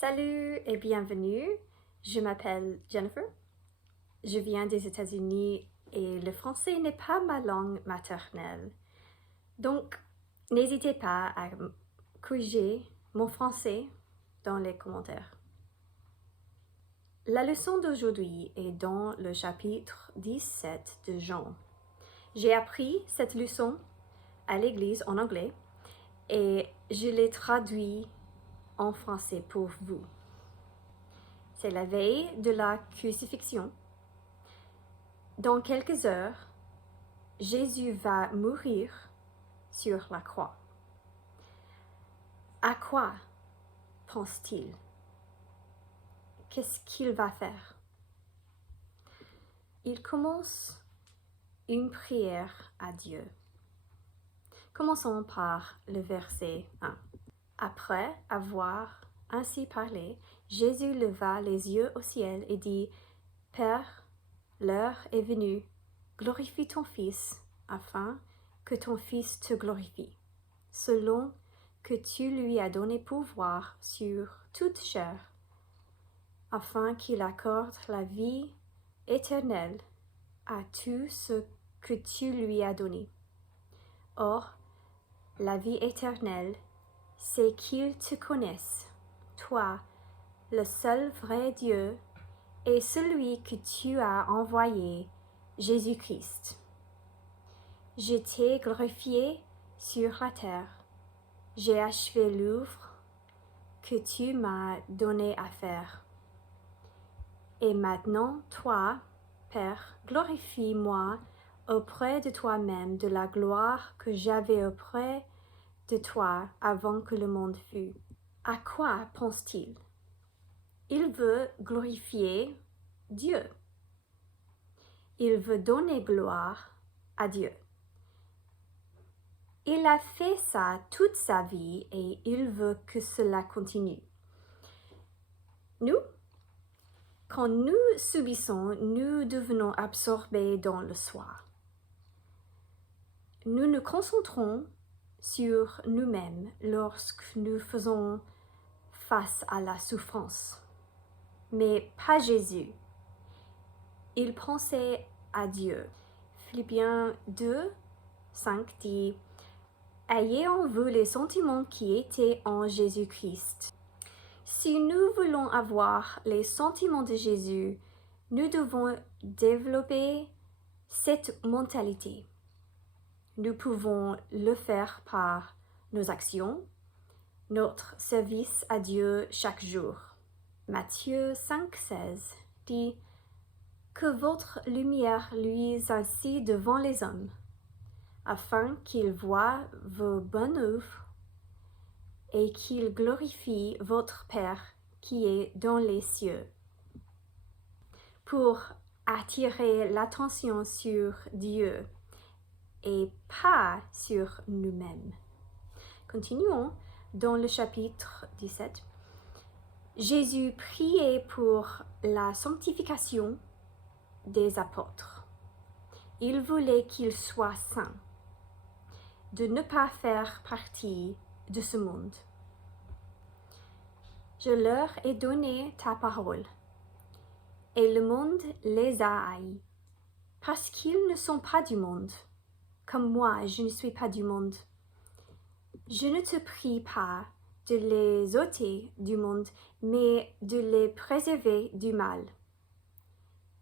Salut et bienvenue, je m'appelle Jennifer, je viens des États-Unis et le français n'est pas ma langue maternelle. Donc, n'hésitez pas à corriger mon français dans les commentaires. La leçon d'aujourd'hui est dans le chapitre 17 de Jean. J'ai appris cette leçon à l'église en anglais et je l'ai traduit en français pour vous. C'est la veille de la crucifixion. Dans quelques heures, Jésus va mourir sur la croix. À quoi pense-t-il? Qu'est-ce qu'il va faire? Il commence une prière à Dieu. Commençons par le verset 1. Après avoir ainsi parlé, Jésus leva les yeux au ciel et dit, « Père, l'heure est venue, glorifie ton Fils, afin que ton Fils te glorifie, selon que tu lui as donné pouvoir sur toute chair, afin qu'il accorde la vie éternelle à tout ce que tu lui as donné. Or, la vie éternelle, c'est qu'ils te connaissent, toi, le seul vrai Dieu, et celui que tu as envoyé, Jésus-Christ. Je t'ai glorifié sur la terre. J'ai achevé l'œuvre que tu m'as donné à faire. Et maintenant, toi, Père, glorifie-moi auprès de toi-même de la gloire que j'avais auprès de toi avant que le monde fût. À quoi pense-t-il? Il veut glorifier Dieu. Il veut donner gloire à Dieu. Il a fait ça toute sa vie et il veut que cela continue. Nous, quand nous subissons, nous devenons absorbés dans le soi. Nous nous concentrons sur nous-mêmes lorsque nous faisons face à la souffrance. Mais pas Jésus. Il pensait à Dieu. Philippiens 2, 5 dit « Ayez en vous les sentiments qui étaient en Jésus-Christ. » Si nous voulons avoir les sentiments de Jésus, nous devons développer cette mentalité. Nous pouvons le faire par nos actions, notre service à Dieu chaque jour. Matthieu 5, 16 dit « Que votre lumière luise ainsi devant les hommes, afin qu'ils voient vos bonnes œuvres et qu'ils glorifient votre Père qui est dans les cieux. » Pour attirer l'attention sur Dieu et pas sur nous-mêmes. Continuons dans le chapitre 17. Jésus priait pour la sanctification des apôtres. Il voulait qu'ils soient saints, de ne pas faire partie de ce monde. Je leur ai donné ta parole, et le monde les a haïs, parce qu'ils ne sont pas du monde, comme moi je ne suis pas du monde. Je ne te prie pas de les ôter du monde, mais de les préserver du mal.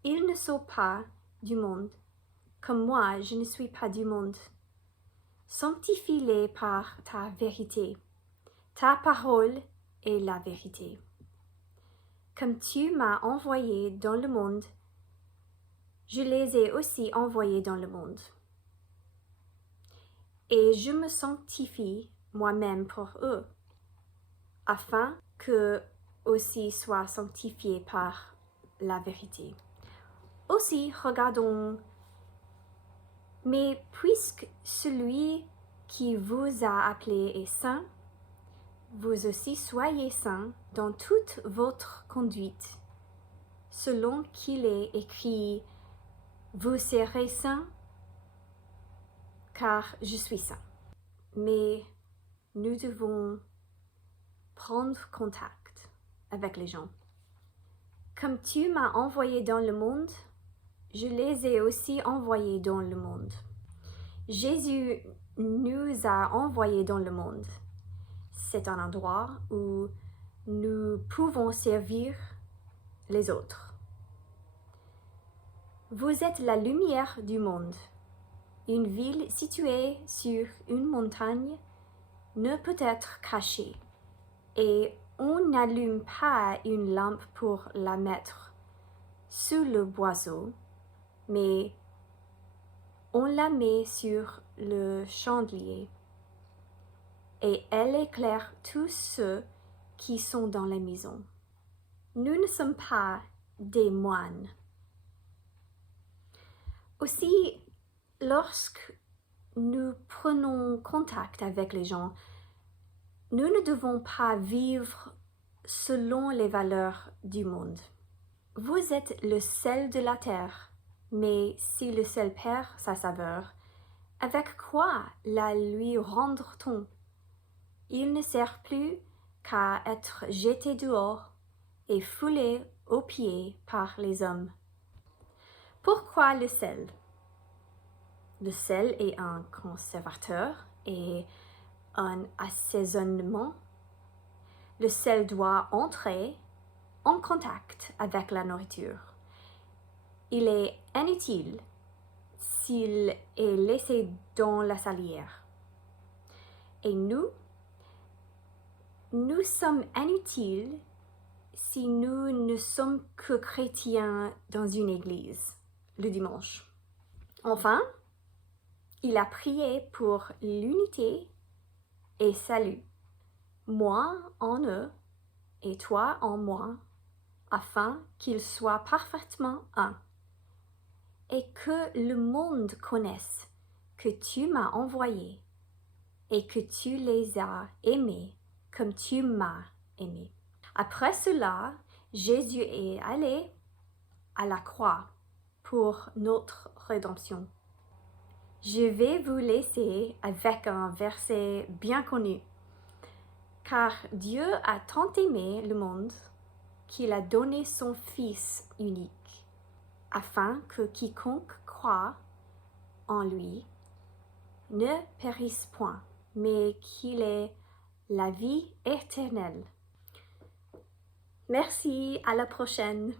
Ils ne sont pas du monde, comme moi je ne suis pas du monde. Sanctifie-les par ta vérité. Ta parole est la vérité. Comme tu m'as envoyé dans le monde, je les ai aussi envoyés dans le monde. Et je me sanctifie moi-même pour eux, afin qu'eux aussi soient sanctifiés par la vérité. Aussi, regardons, mais puisque celui qui vous a appelé est saint, vous aussi soyez saints dans toute votre conduite, selon qu'il est écrit, vous serez saints, car je suis saint. Mais nous devons prendre contact avec les gens. Comme tu m'as envoyé dans le monde, je les ai aussi envoyés dans le monde. Jésus nous a envoyés dans le monde. C'est un endroit où nous pouvons servir les autres. Vous êtes la lumière du monde. Une ville située sur une montagne ne peut être cachée et on n'allume pas une lampe pour la mettre sous le boiseau, mais on la met sur le chandelier et elle éclaire tous ceux qui sont dans la maison. Nous ne sommes pas des moines. Aussi, lorsque nous prenons contact avec les gens, nous ne devons pas vivre selon les valeurs du monde. Vous êtes le sel de la terre, mais si le sel perd sa saveur, avec quoi la lui rendre-t-on? Il ne sert plus qu'à être jeté dehors et foulé aux pieds par les hommes. Pourquoi le sel? Le sel est un conservateur et un assaisonnement. Le sel doit entrer en contact avec la nourriture. Il est inutile s'il est laissé dans la salière. Et nous sommes inutiles si nous ne sommes que chrétiens dans une église le dimanche. Enfin, il a prié pour l'unité et salut, moi en eux et toi en moi, afin qu'ils soient parfaitement un, et que le monde connaisse que tu m'as envoyé et que tu les as aimés comme tu m'as aimé. Après cela, Jésus est allé à la croix pour notre rédemption. Je vais vous laisser avec un verset bien connu. Car Dieu a tant aimé le monde qu'il a donné son Fils unique, afin que quiconque croit en lui ne périsse point, mais qu'il ait la vie éternelle. Merci, à la prochaine.